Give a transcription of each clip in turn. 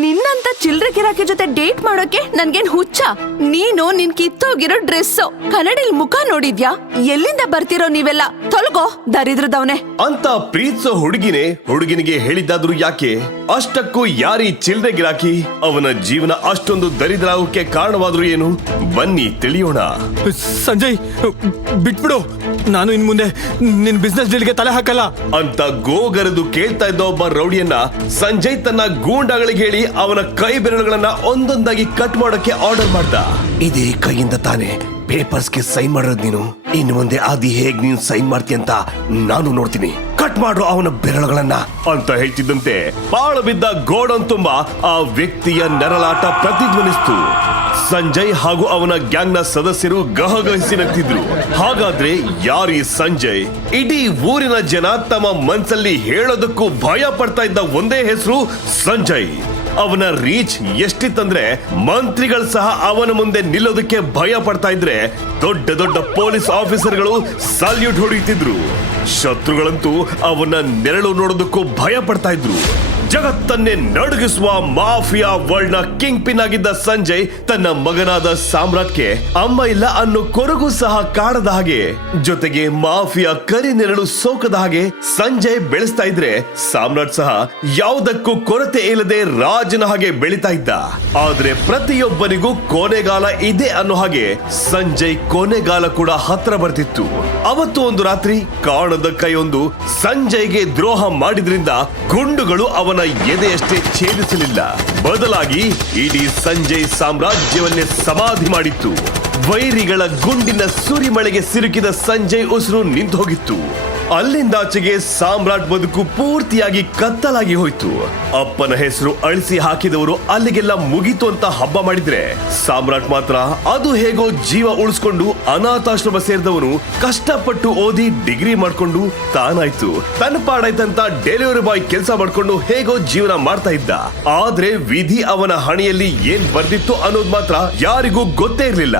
ನಿನ್ನಂತ ಚಿಲ್ರೆ ಗಿರಾಕಿ ಜೊತೆ ಡೇಟ್ ಮಾಡೋಕೆ ನನ್ಗೇನ್ ಹುಚ್ಚ? ನೀನು ನಿನ್ ಕಿತ್ತೋಗಿರೋ ಡ್ರೆಸ್ ಕನ್ನಡಿಲ್ ಮುಖ ನೋಡಿದ್ಯಾ? ಎಲ್ಲಿಂದ ಬರ್ತಿರೋ ನೀವೆಲ್ಲ? ತೊಲಗೋ ದರಿದ್ರದವನೆ ಅಂತ ಪ್ರೀತಿಸೋ ಹುಡುಗಿನಿಗೆ ಹೇಳಿದ್ದಾದ್ರು ಯಾಕೆ? ಅಷ್ಟಕ್ಕೂ ಯಾರಿ ಚಿಲ್ರೆ ಗಿರಾಕಿ? ಅವನ ಜೀವನ ಅಷ್ಟೊಂದು ದರಿದ್ರಾಗೋಕೆ ಕಾರಣವಾದ್ರು ಏನು? ಬನ್ನಿ ತಿಳಿಯೋಣ. ಸಂಜಯ್, ಬಿಟ್ಬಿಡು. ನಾನು ಇನ್ ಮುಂದೆ ನಿನ್ ಬಿಸ್ನೆಸ್ ಡೀಲ್ಗೆ ತಲೆ ಹಾಕಲ್ಲ ಅಂತ ಗೋಗರೆದು ಕೇಳ್ತಾ ಇದ್ದ ಒಬ್ಬ ರೌಡಿಯನ್ನ ಸಂಜಯ್ ತನ್ನ ಗೂಂಡಾಗಳಿಗೆ ಹೇಳಿ ಅವನ ಕೈ ಬೆರಳುಗಳನ್ನ ಒಂದೊಂದಾಗಿ ಕಟ್ ಮಾಡೋಕೆ ಆರ್ಡರ್ ಮಾಡ್ದ. ಇದೇ ಕೈಯಿಂದ ತಾನೆ ಪೇಪರ್ಸ್ಗೆ ಸೈನ್ ಮಾಡೋದು ನೀನು. ಇನ್ನು ಮುಂದೆ ಅದು ಹೇಗ್ ನೀನು ಸೈನ್ ಮಾಡ್ತೀಯ ಅಂತ ನಾನು ನೋಡ್ತೀನಿ. ಕಟ್ ಮಾಡು ಅವನ ಬೆರಳುಗಳನ್ನ ಅಂತ ಹೇಳ್ತಿದ್ದಂತೆ ಬಾಳ ಬಿದ್ದ ಗೋಡನ್ ತುಂಬಾ ಆ ವ್ಯಕ್ತಿಯ ನರಳಾಟ ಪ್ರತಿಧ್ವನಿಸ್ತು. ಸಂಜಯ್ ಹಾಗೂ ಅವನ ಗ್ಯಾಂಗ್ ನ ಸದಸ್ಯರು ಗಹಗಹಿಸಿ ನಗ್ತಿದ್ರು. ಹಾಗಾದ್ರೆ ಯಾರೀ ಸಂಜಯ್? ಇಡೀ ಊರಿನ ಜನ ತಮ್ಮ ಮನ್ಸಲ್ಲಿ ಹೇಳೋದಕ್ಕೂ ಭಯ ಪಡ್ತಾ ಇದ್ದ ಒಂದೇ ಹೆಸರು ಸಂಜಯ್. ಅವನ ರೀಚ್ ಎಷ್ಟಿತ್ತಂದ್ರೆ ಮಂತ್ರಿಗಳು ಸಹ ಅವನ ಮುಂದೆ ನಿಲ್ಲೋದಕ್ಕೆ ಭಯ ಪಡ್ತಾ ಇದ್ರೆ ದೊಡ್ಡ ದೊಡ್ಡ ಪೊಲೀಸ್ ಆಫೀಸರ್ಗಳು ಸಲ್ಯೂಟ್ ಹೊಡೆಯುತ್ತಿದ್ರು. ಶತ್ರುಗಳಂತೂ ಅವನ ನೆರಳು ನೋಡೋದಕ್ಕೂ ಭಯ ಪಡ್ತಾ ಇದ್ರು. ಜಗತ್ತನ್ನೇ ನಡುಗಿಸುವ ಮಾಫಿಯಾ ವರ್ಲ್ಡ್ ನ ಕಿಂಗ್ ಪಿನ್ ಆಗಿದ್ದ ಸಂಜಯ್ ತನ್ನ ಮಗನಾದ ಸಾಮ್ರಾಟ್ಗೆ ಅಮ್ಮ ಇಲ್ಲ ಅನ್ನೋ ಕೊರಗು ಸಹ ಕಾಡದ ಹಾಗೆ, ಜೊತೆಗೆ ಮಾಫಿಯಾ ಕರಿ ನೆರಳು ಸೋಕದ ಹಾಗೆ ಸಂಜಯ್ ಬೆಳೆಸ್ತಾ ಇದ್ರೆ ಸಾಮ್ರಾಟ್ ಸಹ ಯಾವುದಕ್ಕೂ ಕೊರತೆ ಇಲ್ಲದೆ ರಾಜನ ಹಾಗೆ ಬೆಳಿತಾ ಇದ್ದ. ಆದ್ರೆ ಪ್ರತಿಯೊಬ್ಬನಿಗೂ ಕೊನೆಗಾಲ ಇದೆ ಅನ್ನೋ ಹಾಗೆ ಸಂಜಯ್ ಕೊನೆಗಾಲ ಕೂಡ ಹತ್ರ ಬರ್ತಿತ್ತು. ಅವತ್ತು ಒಂದು ರಾತ್ರಿ ಕಾಣದ ಕೈಯೊಂದು ಸಂಜಯ್ಗೆ ದ್ರೋಹ ಮಾಡಿದ್ರಿಂದ ಗುಂಡುಗಳು ಅವನ ಎದೆಯಷ್ಟೇ ಛೇದಿಸಲಿಲ್ಲ, ಬದಲಾಗಿ ಇಡೀ ಸಂಜಯ್ ಸಾಮ್ರಾಜ್ಯವನ್ನೇ ಸಮಾಧಿ ಮಾಡಿತ್ತು. ವೈರಿಗಳ ಗುಂಡಿನ ಸುರಿಮಳೆಗೆ ಸಿಲುಕಿದ ಸಂಜಯ್ ಉಸಿರು ನಿಂತು ಹೋಗಿತ್ತು. ಅಲ್ಲಿಂದಾಚೆಗೆ ಸಾಮ್ರಾಟ್ ಬದುಕು ಪೂರ್ತಿಯಾಗಿ ಕತ್ತಲಾಗಿ ಹೋಯ್ತು. ಅಪ್ಪನ ಹೆಸರು ಅಳಿಸಿ ಹಾಕಿದವರು ಅಲ್ಲಿಗೆಲ್ಲ ಮುಗಿತು ಅಂತ ಹಬ್ಬ ಮಾಡಿದ್ರೆ ಸಾಮ್ರಾಟ್ ಮಾತ್ರ ಅದು ಹೇಗೋ ಜೀವ ಉಳಿಸ್ಕೊಂಡು ಅನಾಥಾಶ್ರಮ ಸೇರಿದವನು ಕಷ್ಟಪಟ್ಟು ಓದಿ ಡಿಗ್ರಿ ಮಾಡ್ಕೊಂಡು ತಾನಾಯ್ತು, ತನ್ನ ಪಾಡಾಯ್ತಂತ ಡೆಲಿವರಿ ಬಾಯ್ ಕೆಲಸ ಮಾಡ್ಕೊಂಡು ಹೇಗೋ ಜೀವನ ಮಾಡ್ತಾ ಇದ್ದ. ಆದ್ರೆ ವಿಧಿ ಅವನ ಹಣೆಯಲ್ಲಿ ಏನ್ ಬರ್ದಿತ್ತು ಅನ್ನೋದು ಮಾತ್ರ ಯಾರಿಗೂ ಗೊತ್ತೇ ಇರ್ಲಿಲ್ಲ.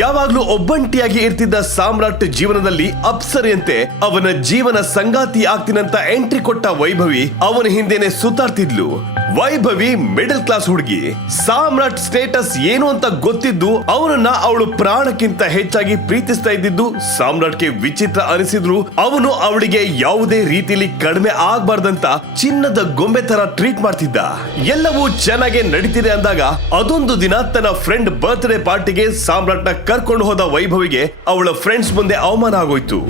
ಯಾವಾಗ್ಲೂ ಒಬ್ಬಂಟಿಯಾಗಿ ಇರ್ತಿದ್ದ ಸಾಮ್ರಾಟ್ ಜೀವನದಲ್ಲಿ ಅಪ್ಸರೆಯಂತೆ ಅವನ ಜೀವನ ಸಂಗಾತಿ ಆಗ್ತೀನಂತ ಎಂಟ್ರಿ ಕೊಟ್ಟ ವೈಭವಿ ಅವನ ಹಿಂದೆನೆ ಸುತ್ತಾಡ್ತಿದ್ಲು. ವೈಭವಿ ಮಿಡಲ್ ಕ್ಲಾಸ್ ಹುಡುಗಿ. ಸಾಮ್ರಾಟ್ ಸ್ಟೇಟಸ್ ಏನು ಅಂತ ಗೊತ್ತಿದ್ದು ಅವನನ್ನ ಅವಳು ಪ್ರಾಣಕ್ಕಿಂತ ಹೆಚ್ಚಾಗಿ ಪ್ರೀತಿಸ್ತಾ ಇದ್ದಿದ್ದು ಸಾಮ್ರಾಟ್ಗೆ ವಿಚಿತ್ರ ಅನಿಸಿದ್ರು ಅವನು ಅವಳಿಗೆ ಯಾವುದೇ ರೀತಿಯಲ್ಲಿ ಕಡಿಮೆ ಆಗ್ಬಾರ್ದಂತ ಚಿನ್ನದ ಗೊಂಬೆ ತರ ಟ್ರೀಟ್ ಮಾಡ್ತಿದ್ದ. ಎಲ್ಲವೂ ಚೆನ್ನಾಗಿ ನಡೀತಿದೆ ಅಂದಾಗ ಅದೊಂದು ದಿನ ತನ್ನ ಫ್ರೆಂಡ್ ಬರ್ತ್ಡೇ ಪಾರ್ಟಿಗೆ ಸಾಮ್ರಾಟ್ ನ ಕರ್ಕೊಂಡು ಹೋದ ವೈಭವಿಗೆ ಅವಳ ಫ್ರೆಂಡ್ಸ್ ಮುಂದೆ ಅವಮಾನ ಆಗೋಯ್ತು.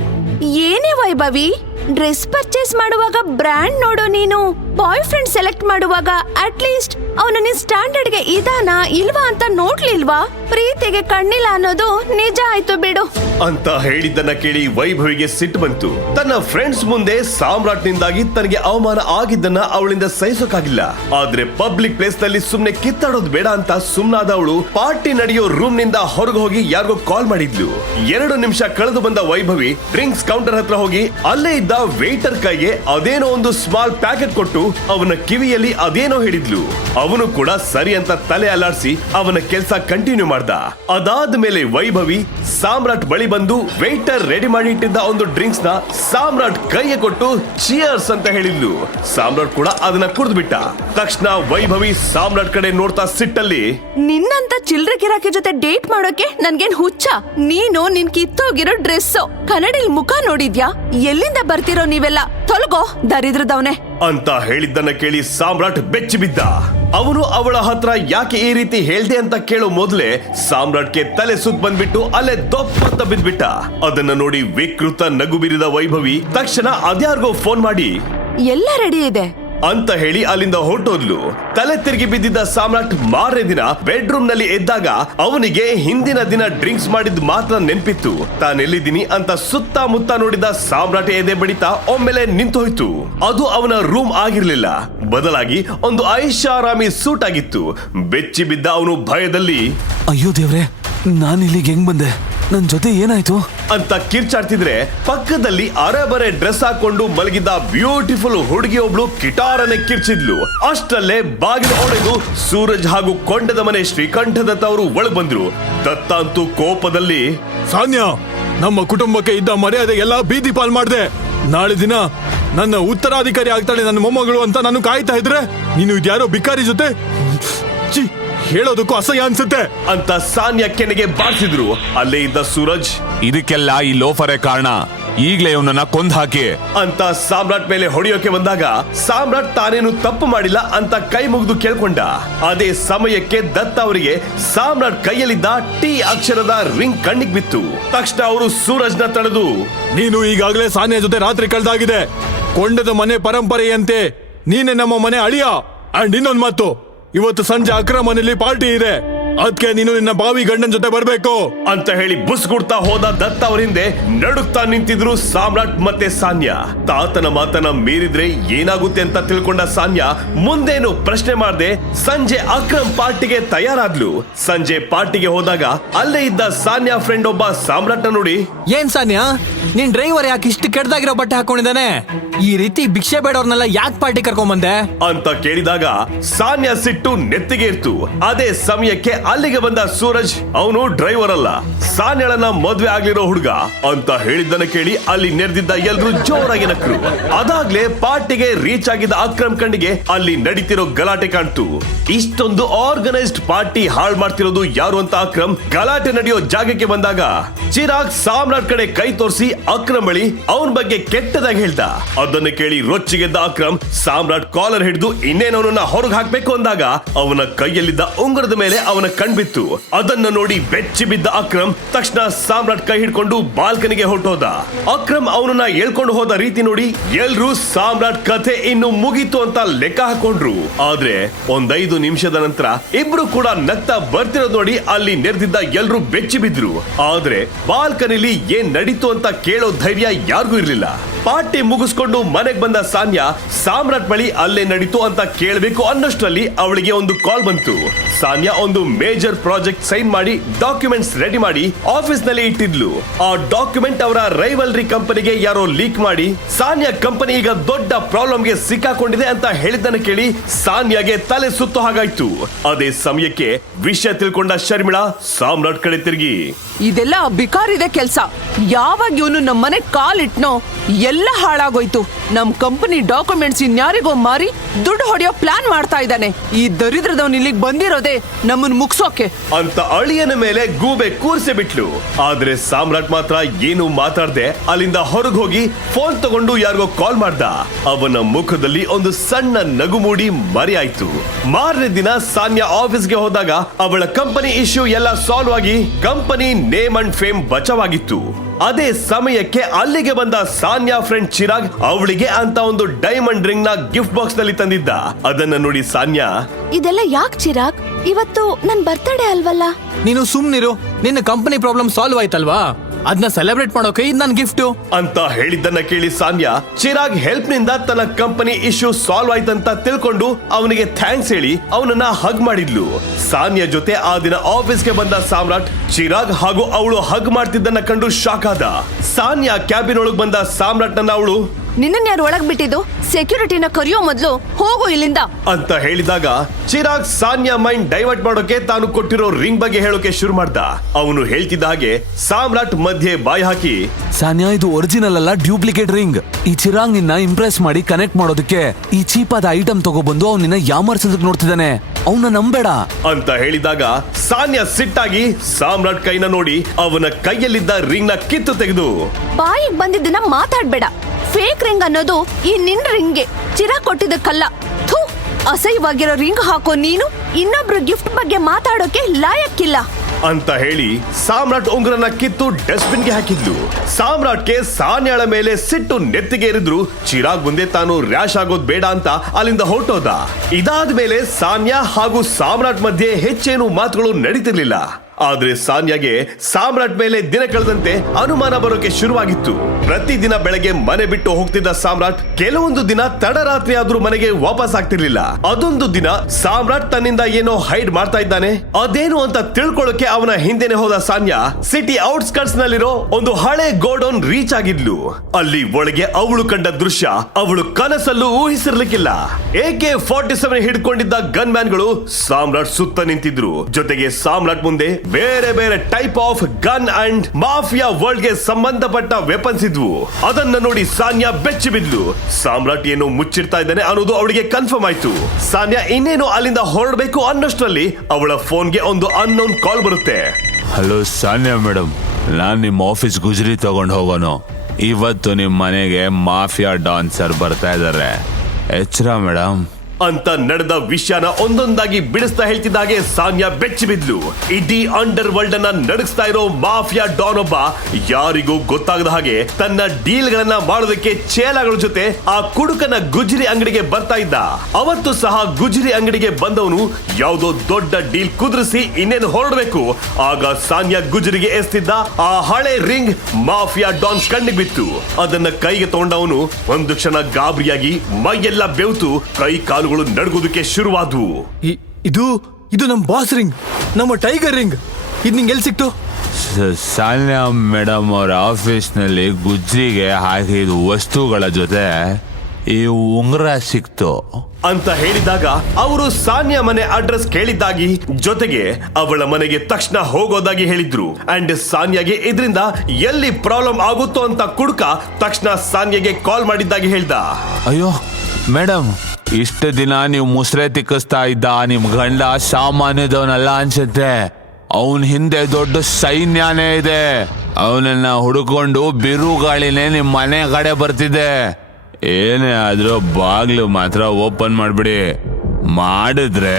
ಏನೇ ವೈಭವಿ, ಡ್ರೆಸ್ ಪರ್ಚೇಸ್ ಮಾಡುವಾಗ ಬ್ರ್ಯಾಂಡ್ ನೋಡು. ನೀನು ಬಾಯ್ ಫ್ರೆಂಡ್ ಸೆಲೆಕ್ಟ್ ಮಾಡುವಾಗ ಅಟ್ಲೀಸ್ಟ್ ಅವನು ನಿನ್ ಸ್ಟ್ಯಾಂಡರ್ಡ್ಗೆ ಇದಾನಾ ಇಲ್ವಾ ಅಂತ ನೋಡ್ಲಿಲ್ವಾ? ಪ್ರೀತಿಗೆ ಕಣ್ಣಿಲ್ಲ ಅನ್ನೋದು ನಿಜ ಆಯ್ತು ಬಿಡು ಅಂತ ಹೇಳಿದ್ದನ್ನ ಕೇಳಿ ವೈಭವಿಗೆ ಸಿಟ್ಟು ಬಂತು. ತನ್ನ ಫ್ರೆಂಡ್ಸ್ ಮುಂದೆ ಸಾಮ್ರಾಟ್ ನಿಂದಾಗಿ ತನಗೆ ಅವಮಾನ ಆಗಿದ್ದನ್ನ ಅವಳಿಂದ ಸಹಿಸೋಕಾಗಿಲ್ಲ. ಆದ್ರೆ ಪಬ್ಲಿಕ್ ಪ್ಲೇಸ್ ನಲ್ಲಿ ಸುಮ್ನೆ ಕಿತ್ತಾಡೋದು ಬೇಡ ಅಂತ ಸುಮ್ನಾದ ಅವಳು ಪಾರ್ಟಿ ನಡೆಯೋ ರೂಮ್ ನಿಂದ ಹೊರಗೆ ಹೋಗಿ ಯಾರಿಗೋ ಕಾಲ್ ಮಾಡಿದ್ಲು. 2 ನಿಮಿಷ ಕಳೆದು ಬಂದ ವೈಭವಿ ಡ್ರಿಂಕ್ಸ್ ಕೌಂಟರ್ ಹತ್ರ ಹೋಗಿ ಅಲ್ಲೇ ಇದ್ದ ವೇಟರ್ ಕೈಗೆ ಅದೇನೋ ಒಂದು ಸ್ಮಾಲ್ ಪ್ಯಾಕೆಟ್ ಕೊಟ್ಟು ಅವನ ಕಿವಿಯಲ್ಲಿ ಅದೇನೋ ಹೇಳಿದ್ಲು. ಅವನು ಕೂಡ ಸರಿ ಅಂತ ತಲೆ ಅಲ್ಲಾಡಿಸಿ ಅವನ ಕೆಲಸ ಕಂಟಿನ್ಯೂ ಮಾಡ್ದ. ಅದಾದ್ಮೇಲೆ ವೈಭವಿ ಸಾಮ್ರಾಟ್ ಬಳಿ ಬಂದು ವೇಟರ್ ರೆಡಿ ಮಾಡಿ ಇಟ್ಟಿದ್ದ ಒಂದು ಡ್ರಿಂಕ್ಸ್ ನ ಸಾಮ್ರಾಟ್ ಕೈಗೆ ಕೊಟ್ಟು ಚಿಯರ್ಸ್ ಅಂತ ಹೇಳಿದ್ಲು. ಸಾಮ್ರಾಟ್ ಕೂಡ ಅದನ್ನ ಕುಡಿದು ಬಿಟ್ಟ. ತಕ್ಷಣ ವೈಭವಿ ಸಾಮ್ರಾಟ್ ಕಡೆ ನೋಡ್ತಾ ಸಿಟ್ಟಲ್ಲಿ, ನಿನ್ನಂತ ಚಿಲ್ರೆ ಗಿರಾಕಿ ಜೊತೆ ಡೇಟ್ ಮಾಡೋಕೆ ನನ್ಗೇನ್ ಹುಚ್ಚ? ನೀನು ನಿನ್ ಕಿತ್ತೋಗಿರೋ ಡ್ರೆಸ್ ಕನ್ನಡಿಲ್ ಮುಖ ನೋಡಿದ್ಯಾ? ಎಲ್ಲಿಂದ ಬರ್ತಿರೋ ನೀವೆಲ್ಲ? ತೊಲಗೋ ದರಿದ್ರದವನೆ ಅಂತ ಹೇಳಿದ್ದನ್ನ ಕೇಳಿ ಸಾಮ್ರಾಟ್ ಬೆಚ್ಚಿ ಬಿದ್ದ. ಅವನು ಅವಳ ಹತ್ರ ಯಾಕೆ ಈ ರೀತಿ ಹೇಳ್ದೆ ಅಂತ ಕೇಳೋ ಮೊದಲೇ ಸಾಮ್ರಾಟ್ಗೆ ತಲೆ ಸುತ್ತ ಬಂದ್ಬಿಟ್ಟು ಅಲ್ಲೇ ದೊಪ್ಪತ್ತ ಬಿದ್ಬಿಟ್ಟ. ಅದನ್ನ ನೋಡಿ ವಿಕೃತ ನಗು ಬೀರಿದ ವೈಭವಿ ತಕ್ಷಣ ಅದ್ಯಾರಿಗೋ ಫೋನ್ ಮಾಡಿ ಎಲ್ಲ ರೆಡಿ ಇದೆ ಅಂತ ಹೇಳಿ ಅಲ್ಲಿಂದ ಹೊರಟೋದ್ಲು. ತಲೆ ತಿರುಗಿ ಬಿದ್ದಿದ್ದ ಸಾಮ್ರಾಟ್ ಮಾರನೇ ದಿನ ಬೆಡ್ರೂಮ್ ನಲ್ಲಿ ಎದ್ದಾಗ ಅವನಿಗೆ ಹಿಂದಿನ ದಿನ ಡ್ರಿಂಕ್ಸ್ ಮಾಡಿದ್ ಮಾತ್ರ ನೆನ್ಪಿತ್ತು. ತಾನೆಲ್ಲಿದ್ದೀನಿ ಅಂತ ಸುತ್ತಮುತ್ತ ನೋಡಿದ ಸಾಮ್ರಾಟ್ ಎದೆ ಬಡಿತ ಒಮ್ಮೆಲೆ ನಿಂತೋಯ್ತು. ಅದು ಅವನ ರೂಮ್ ಆಗಿರ್ಲಿಲ್ಲ, ಬದಲಾಗಿ ಒಂದು ಐಷಾರಾಮಿ ಸೂಟ್ ಆಗಿತ್ತು. ಬೆಚ್ಚಿ ಬಿದ್ದ ಅವನು ಭಯದಲ್ಲಿ, ಅಯ್ಯೋ ದೇವ್ರೆ, ನಾನು ಇಲ್ಲಿಗೆ ಹೆಂಗ್ ಬಂದೆ? ನನ್ ಜೊತೆ ಏನಾಯ್ತು ಅಂತ ಕಿರ್ಚಾಡ್ತಿದ್ರೆ ಪಕ್ಕದಲ್ಲಿ ಅರೆಬರೆ ಡ್ರೆಸ್ ಹಾಕೊಂಡು ಮಲಗಿದ್ದ ಬ್ಯೂಟಿಫುಲ್ ಹುಡುಗಿ ಒಬ್ಳು ಕಿಟಾರನೆ ಕಿರ್ಚಿದ್ಲು. ಅಷ್ಟರಲ್ಲೇ ಬಾಗಿಲು ಒಡೆದು ಸೂರಜ್ ಹಾಗೂ ಕೊಂಡದ ಮನೆ ಶ್ರೀಕಂಠದತ್ತ ಅವರು ಒಳಗ್ ಬಂದ್ರು. ದತ್ತ ಅಂತೂ ಕೋಪದಲ್ಲಿ, ಸಾನ್ಯಾ, ನಮ್ಮ ಕುಟುಂಬಕ್ಕೆ ಇದ್ದ ಮರ್ಯಾದೆ ಎಲ್ಲ ಬೀದಿ ಪಾಲ್ ಮಾಡ್ದೆ. ನಾಳೆ ದಿನ ನನ್ನ ಉತ್ತರಾಧಿಕಾರಿ ಆಗ್ತಾಳೆ ನನ್ನ ಮೊಮ್ಮಗಳು ಅಂತ ನಾನು ಕಾಯ್ತಾ ಇದ್ರೆ ನೀನು ಇದ್ಯಾರೋ ಬಿಕಾರಿ ಜೊತೆ ಛೀ, ಹೇಳೋದಕ್ಕೂ ಅಸಹ್ಯ ಅನ್ಸುತ್ತೆ. ಅಂತ ಸಾನ್ಯಾ ಕೆನೆಗೆ ಬಾರಿಸಿದ್ರು. ಅಲ್ಲೇ ಇದ್ದ ಸೂರಜ್, ಇದಕ್ಕೆಲ್ಲ ಈ ಲೋಫರೇ ಕಾರಣ. ಈಗ್ಲೇ ಇವನನ್ನ ಕೊಂದ್ ಹಾಕಿ ಅಂತ ಸಾಮ್ರಾಟ್ ಮೇಲೆ ಹೊಡೆಯೋಕೆ ಬಂದಾಗ ಸಾಮ್ರಾಟ್ ತಾನೇನು ತಪ್ಪು ಮಾಡಿಲ್ಲ ಅಂತ ಕೈ ಮುಗಿದು ಕೇಳ್ಕೊಂಡ. ಅದೇ ಸಮಯಕ್ಕೆ ದತ್ತ ಅವರಿಗೆ ಸಾಮ್ರಾಟ್ ಕೈಯಲ್ಲಿದ್ದ ಟಿ ಅಕ್ಷರದ ರಿಂಗ್ ಕಣ್ಣಿಗೆ ಬಿತ್ತು. ತಕ್ಷಣ ಅವರು ಸೂರಜ್ನ ತಡೆದು, ನೀನು ಈಗಾಗಲೇ ಸಾನ್ಯಾ ಜೊತೆ ರಾತ್ರಿ ಕಳೆದಾಗಿದೆ. ಕೊಂಡದ ಮನೆ ಪರಂಪರೆಯಂತೆ ನೀನೆ ನಮ್ಮ ಮನೆ ಅಳಿಯ. ಅಂಡ್ ಇನ್ನೊಂದ್ ಮಾತು, ಇವತ್ತು ಸಂಜೆ ಅಕ್ರಮ್ ಮನೆಯಲ್ಲಿ ಪಾರ್ಟಿ ಇದೆ. ಅದಕ್ಕೆ ನೀನು ನಿನ್ನ ಬಾವಿ ಗಂಡನ್ ಜೊತೆ ಬರ್ಬೇಕು ಅಂತ ಹೇಳಿ ಬುಸ್ಗುಡ್ತಾ ಹೋದ ದತ್ತ ಅವರ ಹಿಂದೆ ನಡುಕ್ತಾ ನಿಂತಿದ್ರು ಸಾಮ್ರಾಟ್ ಮತ್ತೆ ಸಾನ್ಯಾ. ತಾತನ ಮಾತನ್ನ ಮೀರಿದ್ರೆ ಏನಾಗುತ್ತೆ ಅಂತ ತಿಳ್ಕೊಂಡ ಸಾನ್ಯಾ ಮುಂದೇನು ಪ್ರಶ್ನೆ ಮಾಡದೆ ಸಂಜೆ ಅಕ್ರಮ್ ಪಾರ್ಟಿಗೆ ತಯಾರಾದ್ಲು. ಸಂಜೆ ಪಾರ್ಟಿಗೆ ಹೋದಾಗ ಅಲ್ಲೇ ಇದ್ದ ಸಾನ್ಯಾ ಫ್ರೆಂಡ್ ಒಬ್ಬ ಸಾಮ್ರಾಟ್ನ ನೋಡಿ, ಏನ್ ಸಾನ್ಯಾ, ನಿನ್ ಡ್ರೈವರ್ ಯಾಕೆ ಇಷ್ಟು ಕೆಟ್ಟದಾಗಿರೋ ಬಟ್ಟೆ ಹಾಕೊಂಡಿದ್ದಾನೆ? ಈ ರೀತಿ ಭಿಕ್ಷೆ ಬೇಡವ್ರನ್ನೆಲ್ಲ ಯಾಕೆ ಪಾರ್ಟಿ ಕರ್ಕೊಂಡ್ ಬಂದೆ ಅಂತ ಕೇಳಿದಾಗ ಸಾನ್ಯಾ ಸಿಟ್ಟು ನೆತ್ತಿಗೆ ಇರ್ತು. ಅದೇ ಸಮಯಕ್ಕೆ ಅಲ್ಲಿಗೆ ಬಂದ ಸೂರಜ್, ಅವನು ಡ್ರೈವರ್ ಅಲ್ಲ, ಸಾನ್ಯಾಳನ್ನ ಮದ್ವೆ ಆಗ್ಲಿರೋ ಹುಡುಗ ಅಂತ ಹೇಳಿದ್ದನ್ನ ಕೇಳಿ ಅಲ್ಲಿ ನೆರೆದಿದ್ದ ಎಲ್ರು ಜೋರಾಗಿ ನಕ್ರು. ಅದಾಗ್ಲೇ ಪಾರ್ಟಿಗೆ ರೀಚ್ ಆಗಿದ್ದ ಅಕ್ರಮ್ ಕಣ್ಣಿಗೆ ಅಲ್ಲಿ ನಡೀತಿರೋ ಗಲಾಟೆ ಕಾಣ್ತು. ಇಷ್ಟೊಂದು ಆರ್ಗನೈಸ್ಡ್ ಪಾರ್ಟಿ ಹಾಳ್ ಮಾಡ್ತಿರೋದು ಯಾರು ಅಂತ ಅಕ್ರಮ್ ಗಲಾಟೆ ನಡೆಯೋ ಜಾಗಕ್ಕೆ ಬಂದಾಗ ಚಿರಾಗ್ ಸಾಮ್ರಾಟ್ ಕಡೆ ಕೈ ತೋರಿಸಿ ಅಕ್ರಮ್ ಬಳಿ ಅವನ ಬಗ್ಗೆ ಕೆಟ್ಟದಾಗಿ ಹೇಳ್ದ. ಅದನ್ನ ಕೇಳಿ ರೊಚ್ಚಿಗೆದ್ದ ಅಕ್ರಮ್ ಸಾಮ್ರಾಟ್ ಕಾಲರ್ ಹಿಡಿದು ಇನ್ನೇನವನನ್ನ ಹೊರಗೆ ಹಾಕ್ಬೇಕು ಅಂದಾಗ ಅವನ ಕೈಯಲ್ಲಿದ್ದ ಉಂಗುರದ ಮೇಲೆ ಅವನ ಕಣ್ಬಿತ್ತು. ಅದನ್ನ ನೋಡಿ ಬೆಚ್ಚಿ ಬಿದ್ದ ಅಕ್ರಮ್ ತಕ್ಷಣ ಸಾಮ್ರಾಟ್ ಕೈ ಹಿಡ್ಕೊಂಡು ಬಾಲ್ಕನಿಗೆ ಹೊರಟೋದ. ಅಕ್ರಮ್ ಅವನನ್ನ ಹೇಳ್ಕೊಂಡು ಹೋದ ರೀತಿ ನೋಡಿ ಎಲ್ರು ಸಾಮ್ರಾಟ್ ಕಥೆ ಇನ್ನು ಮುಗೀತು ಅಂತ ಲೆಕ್ಕ ಹಾಕೊಂಡ್ರು. ಆದ್ರೆ 5 ನಿಮಿಷದ ನಂತರ ಇಬ್ರು ಕೂಡ ನಗ್ತಾ ಬರ್ತಿರೋದ್ ನೋಡಿ ಅಲ್ಲಿ ನೆರೆದಿದ್ದ ಎಲ್ರು ಬೆಚ್ಚಿ ಬಿದ್ರು. ಆದ್ರೆ ಬಾಲ್ಕನಿಲಿ ಏನ್ ನಡೀತು ಅಂತ ಕೇಳೋ ಧೈರ್ಯ ಯಾರಿಗೂ ಇರ್ಲಿಲ್ಲ. ಪಾರ್ಟಿ ಮುಗಿಸ್ಕೊಂಡು ಮನೆಗ್ ಬಂದ ಸಾನ್ಯಾ ಸಾಮ್ರಾಟ್ ಬಳಿ ಅಲ್ಲೇ ನಡೀತು ಅಂತ ಕೇಳಬೇಕು ಅನ್ನೋಷ್ಟರಲ್ಲಿ ಅವಳಿಗೆ ಒಂದು ಕಾಲ್ ಬಂತು. ಸಾನ್ಯಾ ಒಂದು ಮೇಜರ್ ಪ್ರಾಜೆಕ್ಟ್ ಸೈನ್ ಮಾಡಿ ಡಾಕ್ಯುಮೆಂಟ್ಸ್ ರೆಡಿ ಮಾಡಿ ಆಫೀಸ್ ನಲ್ಲಿ ಇಟ್ಟಿದ್ಲು. ಆ ಡಾಕ್ಯುಮೆಂಟ್ ಅವರ ರೈವಲ್ರಿ ಕಂಪನಿಗೆ ಯಾರೋ ಲೀಕ್ ಮಾಡಿ ಸಾನ್ಯಾ ಕಂಪನಿ ಈಗ ದೊಡ್ಡ ಪ್ರಾಬ್ಲಮ್ಗೆ ಸಿಕ್ಕಾಕೊಂಡಿದೆ ಅಂತ ಹೇಳಿದ್ದನ್ನು ಕೇಳಿ ಸಾನ್ಯಾಗೆ ತಲೆ ಸುತ್ತು ಹಾಗಾಯ್ತು. ಅದೇ ಸಮಯಕ್ಕೆ ವಿಷಯ ತಿಳ್ಕೊಂಡ ಶರ್ಮಿಳಾ ಸಾಮ್ರಾಟ್ ಕಡೆ ತಿರುಗಿ, ಇದೆಲ್ಲ ಬಿಕಾರಿದೆ ಕೆಲ್ಸ. ಯಾವಾಗ ಇವನು ನಮ್ಮ ಮನೆ ಕಾಲಿಟ್ನೋ ಎಲ್ಲ ಹಾಳಾಗೋಯ್ತು. ನಮ್ ಕಂಪನಿ ಡಾಕ್ಯುಮೆಂಟ್ಸ್ ಇನ್ಯಾರಿಗೋ ಮಾರಿ ದುಡ್ಡು ಹೊಡೆಯೋ ಪ್ಲಾನ್ ಮಾಡ್ತಾ ಇದ್ದಾನೆ. ಈ ದರಿದ್ರದವನ್ ಇಲ್ಲಿಗೆ ಬಂದಿರೋದೇ ನಮ್ಮನ್ ಮುಗ್ಸೋಕೆ ಅಂತ ಅಳಿಯನ ಮೇಲೆ ಗೂಬೆ ಕೂರ್ಸಿ ಬಿಟ್ಲು. ಆದ್ರೆ ಸಾಮ್ರಾಟ್ ಮಾತ್ರ ಏನು ಮಾತಾಡದೆ ಅಲ್ಲಿಂದ ಹೊರಗೆ ಹೋಗಿ ಫೋನ್ ತಗೊಂಡು ಯಾರಿಗೋ ಕಾಲ್ ಮಾಡ್ದ. ಅವನ ಮುಖದಲ್ಲಿ ಒಂದು ಸಣ್ಣ ನಗು ಮೂಡಿ ಮರೆಯಾಯ್ತು. ಮಾರನೇ ದಿನ ಸಾನ್ಯಾ ಆಫೀಸ್ಗೆ ಹೋದಾಗ ಅವಳ ಕಂಪನಿ ಇಶ್ಯೂ ಎಲ್ಲ ಸಾಲ್ವ್ ಆಗಿ ಕಂಪನಿ ನೇಮ್ ಅಂಡ್ ಫೇಮ್ ಬಚಾವಾಗಿತ್ತು. ಅದೇ ಸಮಯಕ್ಕೆ ಅಲ್ಲಿಗೆ ಬಂದ ಸಾನ್ಯಾ ಫ್ರೆಂಡ್ ಚಿರಾಗ್ ಅವಳಿಗೆ ಅಂತ ಒಂದು ಡೈಮಂಡ್ ರಿಂಗ್ ನ ಗಿಫ್ಟ್ ಬಾಕ್ಸ್ ನಲ್ಲಿ ತಂದಿದ್ದ. ಅದನ್ನ ನೋಡಿ ಸಾನ್ಯಾ, ಇದೆಲ್ಲ ಯಾಕೆ ಚಿರಾಗ್? ಇವತ್ತು ನನ್ ಬರ್ತಡೇ ಅಲ್ವಲ್ಲ? ನೀನು ಸುಮ್ನಿರು, ನಿನ್ನ ಕಂಪನಿ ಪ್ರಾಬ್ಲಮ್ ಸಾಲ್ವ್ ಆಯ್ತಲ್ವಾ, ಅದನ್ನ ಸೆಲೆಬ್ರೇಟ್ ಮಾಡೋಕೆ ಇದು ನನ್ ಗಿಫ್ಟ್ ಅಂತ ಹೇಳಿದ್ದನ್ನ ಕೇಳಿ ಸಾನ್ಯಾ ಚಿರಾಗ್ ಹೆಲ್ಪ್ ನಿಂದ ತನ್ನ ಕಂಪನಿ ಇಶ್ಯೂ ಸಾಲ್ವ್ ಆಯ್ತಂತ ತಿಳ್ಕೊಂಡು ಅವನಿಗೆ ಥ್ಯಾಂಕ್ಸ್ ಹೇಳಿ ಅವನನ್ನ ಹಗ್ ಮಾಡಿದ್ಲು. ಸಾನ್ಯಾ ಜೊತೆ ಆ ದಿನ ಆಫೀಸ್ಗೆ ಬಂದ ಸಾಮ್ರಾಟ್ ಚಿರಾಗ್ ಹಾಗೂ ಅವಳು ಹಗ್ ಮಾಡ್ತಿದ್ದನ್ನ ಕಂಡು ಶಾಕ್ ಆದ. ಸಾನ್ಯಾ ಕ್ಯಾಬಿನ್ ಒಳಗ್ ಬಂದ ಸಾಮ್ರಾಟ್ ನನ್ನ ಅವಳು, ನಿನ್ನ ಯಾರು ಒಳಗ್ ಬಿಟ್ಟಿದ್ದು? ಸೆಕ್ಯೂರಿಟಿನ ಕರೆಯೋ ಮೊದ್ಲು ಹೋಗು ಇಲ್ಲಿಂದ ಅಂತ ಹೇಳಿದಾಗ ಚಿರಾಗ್ ಸಾನ್ಯಾ ಮೈಂಡ್ ಡೈವರ್ಟ್ ಮಾಡೋಕೆ ತಾನು ಕೊಟ್ಟಿರೋ ರಿಂಗ್ ಬಗ್ಗೆ ಹೇಳೋಕೆ ಶುರು ಮಾಡ್ದ. ಅವನು ಹೇಳ್ತಿದ್ದ ಹಾಗೆ ಸಾಮ್ರಾಟ್ ಮಧ್ಯೆ ಬಾಯಿ ಹಾಕಿ, ಸಾನ್ಯಾ, ಇದು ಒರಿಜಿನಲ್ ಅಲ್ಲ, ಡ್ಯೂಪ್ಲಿಕೇಟ್ ರಿಂಗ್. ಈ ಚಿರಾಗ್ ನಿನ್ನ ಇಂಪ್ರೆಸ್ ಮಾಡಿ ಕನೆಕ್ಟ್ ಮಾಡೋದಕ್ಕೆ ಈ ಚೀಪ್ ಆದ ಐಟಮ್ ತಗೊಬಂದು ಅವನಿನ್ನ ಯಾಮರ್ಸೋದಕ್ಕೆ ನೋಡ್ತಿದ್ದಾನೆ. ಅವನ ನಂಬೇಡ ಅಂತ ಹೇಳಿದಾಗ ಸಾನ್ಯಾ ಸಿಟ್ಟಾಗಿ ಸಾಮ್ರಾಟ್ ಕೈನ ನೋಡಿ ಅವನ ಕೈಯಲ್ಲಿದ್ದ ರಿಂಗ್ ನ ಕಿತ್ತು ತೆಗೆದು, ಬಾಯಿಗೆ ಬಂದಿದ್ದನ್ನ ಮಾತಾಡ್ಬೇಡ. ಫೇಕ್ ರಿಂಗ್ ಅನ್ನೋದು ಈ ನಿನ್ ರಿಂಗ್ಗೆ, ಚಿರಾಗ್ ಕೊಟ್ಟಿದ್ದಕ್ಕಲ್ಲ. ಥೂ, ಅಸಹ್ಯವಾಗಿರೋ ರಿಂಗ್ ಹಾಕೋ ನೀನು ಇನ್ನೊಬ್ರು ಗಿಫ್ಟ್ ಬಗ್ಗೆ ಮಾತಾಡೋಕೆ ಲಾಯಕ್ಕಿಲ್ಲ ಅಂತ ಹೇಳಿ ಸಾಮ್ರಾಟ್ ಉಂಗುರನ ಕಿತ್ತು ಡಸ್ಟ್ಬಿನ್ ಗೆ ಹಾಕಿದ್ಲು. ಸಾಮ್ರಾಟ್ಗೆ ಸಾನ್ಯಾಳ ಮೇಲೆ ಸಿಟ್ಟು ನೆತ್ತಿಗೆ ಏರಿದ್ರು. ಚಿರಾಗ್ ಮುಂದೆ ತಾನು ರ್ಯಾಶ್ ಆಗೋದ್ ಬೇಡ ಅಂತ ಅಲ್ಲಿಂದ ಹೊರಟೋದ. ಇದಾದ ಮೇಲೆ ಸಾನ್ಯಾ ಹಾಗೂ ಸಾಮ್ರಾಟ್ ಮಧ್ಯೆ ಹೆಚ್ಚೇನು ಮಾತುಗಳು ನಡೀತಿರ್ಲಿಲ್ಲ. ಆದ್ರೆ ಸಾನ್ಯಾಗೆ ಸಾಮ್ರಾಟ್ ಮೇಲೆ ದಿನ ಕಳೆದಂತೆ ಅನುಮಾನ ಬರೋಕೆ ಶುರುವಾಗಿತ್ತು. ಪ್ರತಿದಿನ ಬೆಳಗ್ಗೆ ಮನೆ ಬಿಟ್ಟು ಹೋಗ್ತಿದ್ದ ಸಾಮ್ರಾಟ್ ಕೆಲವೊಂದು ದಿನ ತಡರಾತ್ರಿ ಆದ್ರೂ ಮನೆಗೆ ವಾಪಸ್ ಆಗ್ತಿರ್ಲಿಲ್ಲ. ಅದೊಂದು ದಿನ ಸಾಮ್ರಾಟ್ ತನ್ನಿಂದ ಏನೋ ಹೈಡ್ ಮಾಡ್ತಾ ಇದ್ದಾನೆ. ಅದೇನು ಅಂತ ತಿಳ್ಕೊಳ್ಳೋಕೆ ಅವನ ಹಿಂದೆನೆ ಹೋದ ಸಾನ್ಯಾ ಸಿಟಿ ಔಟ್ಸ್ಕರ್ಟ್ಸ್ ನಲ್ಲಿರೋ ಒಂದು ಹಳೆ ಗೋಡೌನ್ ರೀಚ್ ಆಗಿದ್ಲು. ಅಲ್ಲಿ ಒಳಗೆ ಅವಳು ಕಂಡ ದೃಶ್ಯ ಅವಳು ಕನಸಲ್ಲೂ ಊಹಿಸಿರ್ಲಿಕ್ಕಿಲ್ಲ. AK-47 ಹಿಡ್ಕೊಂಡಿದ್ದ ಗನ್ ಮ್ಯಾನ್ ಗಳು ಸಾಮ್ರಾಟ್ ಸುತ್ತ ನಿಂತಿದ್ರು. ಜೊತೆಗೆ ಸಾಮ್ರಾಟ್ ಮುಂದೆ ಬೇರೆ ಬೇರೆ type of gun and mafia world ಗೆ ಸಂಬಂಧಪಟ್ಟ ವೆಪನ್ಸ್ ಇದ್ವು. ಅದನ್ನ ನೋಡಿ ಸಾನ್ಯಾ ಬೆಚ್ಚಿ ಬಿದ್ಲು. ಸಾಮ್ರಾಟ್ ಏನು ಮುಚ್ಚಿಡ್ತಾ ಇದ್ದಾನೆ ಅನ್ನೋದು ಅವಳಿಗೆ ಕನ್ಫರ್ಮ್ ಆಯ್ತು. ಸಾನ್ಯಾ ಇನ್ನೇನು ಅಲ್ಲಿಂದ ಹೊರಡಬೇಕು ಅನ್ನೋಷ್ಟರಲ್ಲಿ ಅವಳ ಫೋನ್ಗೆ ಒಂದು ಅನ್ನೋನ್ ಕಾಲ್ ಬರುತ್ತೆ. ಹಲೋ ಸಾನ್ಯಾ ಮೇಡಮ್, ನಾನ್ ನಿಮ್ಮ ಆಫೀಸ್ ಗುಜರಿ ತಗೊಂಡು ಹೋಗೋನು. ಇವತ್ತು ನಿಮ್ ಮನೆಗೆ ಮಾಫಿಯಾ ಡಾನ್ ಸರ್ ಬರ್ತಾ ಇದಾರೆ, ಎಚ್ಚರ ಮೇಡಮ್ ಅಂತ ನಡೆದ ವಿಷಯನ ಒಂದೊಂದಾಗಿ ಬಿಡಿಸ್ತಾ ಹೇಳ್ತಿದ್ದಾಗೆ ಸಾನ್ಯಾ ಬೆಚ್ಚಿ ಬಿದ್ಲು. ಇಡೀ ಅಂಡರ್ ವರ್ಲ್ಡ್ ಅನ್ನ ನಡಗಿಸ್ತಾ ಇರೋ ಮಾಫಿಯಾ ಡಾನ್ ಒಬ್ಬ ಯಾರಿಗೂ ಗೊತ್ತಾಗದ ಹಾಗೆ ತನ್ನ ಡೀಲ್ ಗಳನ್ನ ಮಾಡೋದಕ್ಕೆ ಚೇಲಾಗಳ ಜೊತೆ ಆ ಕುಡುಕನ ಗುಜರಿ ಅಂಗಡಿಗೆ ಬರ್ತಾ ಇದ್ದ. ಅವತ್ತು ಸಹ ಗುಜರಿ ಅಂಗಡಿಗೆ ಬಂದವನು ಯಾವುದೋ ದೊಡ್ಡ ಡೀಲ್ ಕುದುರಿಸಿ ಇನ್ನೇನು ಹೊರಡಬೇಕು. ಆಗ ಸಾನ್ಯಾ ಗುಜರಿಗೆ ಎಸ್ತಿದ್ದ ಆ ಹಳೆ ರಿಂಗ್ ಮಾಫಿಯಾ ಡಾನ್ ಕಣ್ಣಿಗೆ ಬಿತ್ತು. ಅದನ್ನ ಕೈಗೆ ತಗೊಂಡವನು ಒಂದು ಕ್ಷಣ ಗಾಬರಿಯಾಗಿ ಮೈಯೆಲ್ಲ ಬೆವ್ತು, ಕೈ ಕಾಲು ನಡ್ಗೋದಕ್ಕೆ ಶುರುವಾದ್ವು. ಇದು ನಮ್ ಬಾಸ್ ರಿಂಗ್, ನಮ್ಮ ಟೈಗರ್ ರಿಂಗ್. ಇದು ನಿಂಗೆ ಎಲ್ಲಿ ಸಿಕ್ತು? ಸಾನ್ಯಾ ಮೇಡಮ್ ಅವರ ಆಫೀಸ್ ನಲ್ಲಿ ಗುಜ್ರಿಗೆ ಹಾಕಿದ ವಸ್ತುಗಳ ಜೊತೆ ಈ ಉಂಗುರ ಸಿಕ್ತು ಅಂತ ಹೇಳಿದಾಗ ಅವರು ಸಾನ್ಯಾ ಮನೆ ಅಡ್ರೆಸ್ ಕೇಳಿದ್ದಾಗಿ, ಜೊತೆಗೆ ಅವಳ ಮನೆಗೆ ತಕ್ಷಣ ಹೋಗೋದಾಗಿ ಹೇಳಿದ್ರು. ಅಂಡ್ ಸಾನ್ಯಾಗೆ ಇದರಿಂದ ಎಲ್ಲಿ ಪ್ರಾಬ್ಲಮ್ ಆಗುತ್ತೋ ಅಂತ ಕುಡುಕ ತಕ್ಷಣ ಸಾನ್ಯಾಗೆ ಕಾಲ್ ಮಾಡಿದ್ದಾಗಿ ಹೇಳ್ದ. ಅಯ್ಯೋ ಮೇಡಮ್, ಇಷ್ಟು ದಿನ ನೀವು ಮುಸ್ರೆ ತಿಕ್ಕಿಸ್ತಾ ಇದ್ದ ನಿಮ್ ಗಂಡ ಸಾಮಾನ್ಯದವನಲ್ಲ ಅನ್ಸುತ್ತೆ. ಅವನ್ ಹಿಂದೆ ದೊಡ್ಡ ಸೈನ್ಯನೇ ಇದೆ. ಅವನನ್ನ ಹುಡುಕೊಂಡು ಬಿರುಗಾಳಿನೇ ನಿಮ್ ಮನೆ ಕಡೆ ಬರ್ತಿದೆ. ಏನೇ ಆದ್ರೂ ಬಾಗ್ಲು ಮಾತ್ರ ಓಪನ್ ಮಾಡ್ಬಿಡಿ, ಮಾಡಿದ್ರೆ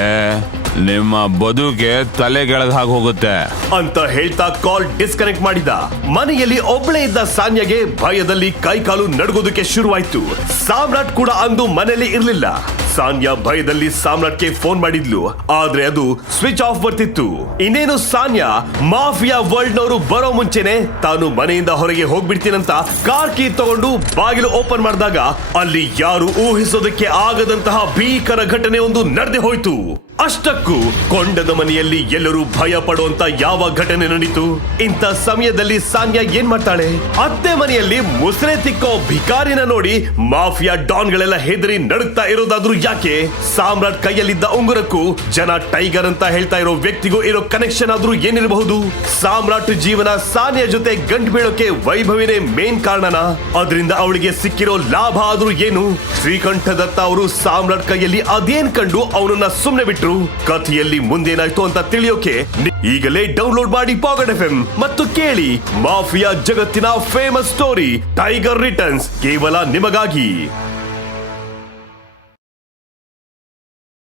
ನಿಮ್ಮ ಬದುಕೆ ತಲೆ ಕೆಳಗೆ ಹೋಗುತ್ತೆ ಅಂತ ಹೇಳ್ತಾ ಕಾಲ್ ಡಿಸ್ಕನೆಕ್ಟ್ ಮಾಡಿದ. ಮನೆಯಲ್ಲಿ ಒಬ್ಬಳೇ ಇದ್ದ ಸಾನ್ಯಾಗೆ ಭಯದಲ್ಲಿ ಕೈ ಕಾಲು ನಡುಗೋದಕ್ಕೆ ಶುರುವಾಯ್ತು. ಸಾಮ್ರಾಟ್ ಕೂಡ ಅಂದು ಮನೆಯಲ್ಲಿ ಇರ್ಲಿಲ್ಲ. ಸಾನ್ಯಾ ಭಯದಲ್ಲಿ ಸಾಮ್ರಾಟ್ಗೆ ಫೋನ್ ಮಾಡಿದ್ಲು, ಆದ್ರೆ ಅದು ಸ್ವಿಚ್ ಆಫ್ ಬರ್ತಿತ್ತು. ಇನ್ನೇನು ಸಾನ್ಯಾ ಮಾಫಿಯಾ ವರ್ಲ್ಡ್ ನವರು ಬರೋ ಮುಂಚೆನೆ ತಾನು ಮನೆಯಿಂದ ಹೊರಗೆ ಹೋಗ್ಬಿಡ್ತೀನಂತ ಕಾರ್ ಕೀ ತಗೊಂಡು ಬಾಗಿಲು ಓಪನ್ ಮಾಡಿದಾಗ ಅಲ್ಲಿ ಯಾರು ಊಹಿಸೋದಕ್ಕೆ ಆಗದಂತಹ ಭೀಕರ ಘಟನೆ ಒಂದು ನಡೆದೇ ಹೋಯ್ತು. ಅಷ್ಟಕ್ಕೂ ಕೊಂಡದ ಮನೆಯಲ್ಲಿ ಎಲ್ಲರೂ ಭಯ ಪಡುವಂತ ಯಾವ ಘಟನೆ ನಡೀತು? ಇಂಥ ಸಮಯದಲ್ಲಿ ಸಾನ್ಯಾ ಏನ್ ಮಾಡ್ತಾಳೆ? ಅತ್ತೆ ಮನೆಯಲ್ಲಿ ಮುಸ್ರೆ ತಿಕ್ಕೋ ಭಿಕಾರಿನ ನೋಡಿ ಮಾಫಿಯಾ ಡಾನ್ಗಳೆಲ್ಲ ಹೆದರಿ ನಡುಗ್ತಾ ಇರೋದಾದ್ರೂ ಯಾಕೆ? ಸಾಮ್ರಾಟ್ ಕೈಯಲ್ಲಿದ್ದ ಉಂಗುರಕ್ಕೂ ಜನ ಟೈಗರ್ ಅಂತ ಹೇಳ್ತಾ ಇರೋ ವ್ಯಕ್ತಿಗೂ ಇರೋ ಕನೆಕ್ಷನ್ ಆದ್ರೂ ಏನಿರಬಹುದು? ಸಾಮ್ರಾಟ್ ಜೀವನ ಸಾನ್ಯಾ ಜೊತೆ ಗಂಟು ಬೀಳೋಕೆ ವೈಭವಿನೇ ಮೇನ್ ಕಾರಣನ? ಅದರಿಂದ ಅವಳಿಗೆ ಸಿಕ್ಕಿರೋ ಲಾಭ ಆದ್ರೂ ಏನು? ಶ್ರೀಕಂಠ ದತ್ತ ಅವರು ಸಾಮ್ರಾಟ್ ಕೈಯಲ್ಲಿ ಅದೇನ್ ಕಂಡು ಅವನನ್ನ ಸುಮ್ನೆ ಬಿಟ್ರು. ಕಥೆಯಲ್ಲಿ ಮುಂದೇನಾಯ್ತು ಅಂತ ತಿಳಿಯೋಕೆ ಈಗಲೇ ಡೌನ್ಲೋಡ್ ಮಾಡಿ ಪಾಕೆಟ್ FM ಮತ್ತು ಕೇಳಿ ಮಾಫಿಯಾ ಜಗತ್ತಿನ ಫೇಮಸ್ ಸ್ಟೋರಿ ಟೈಗರ್ ರಿಟರ್ನ್ಸ್ ಕೇವಲ ನಿಮಗಾಗಿ.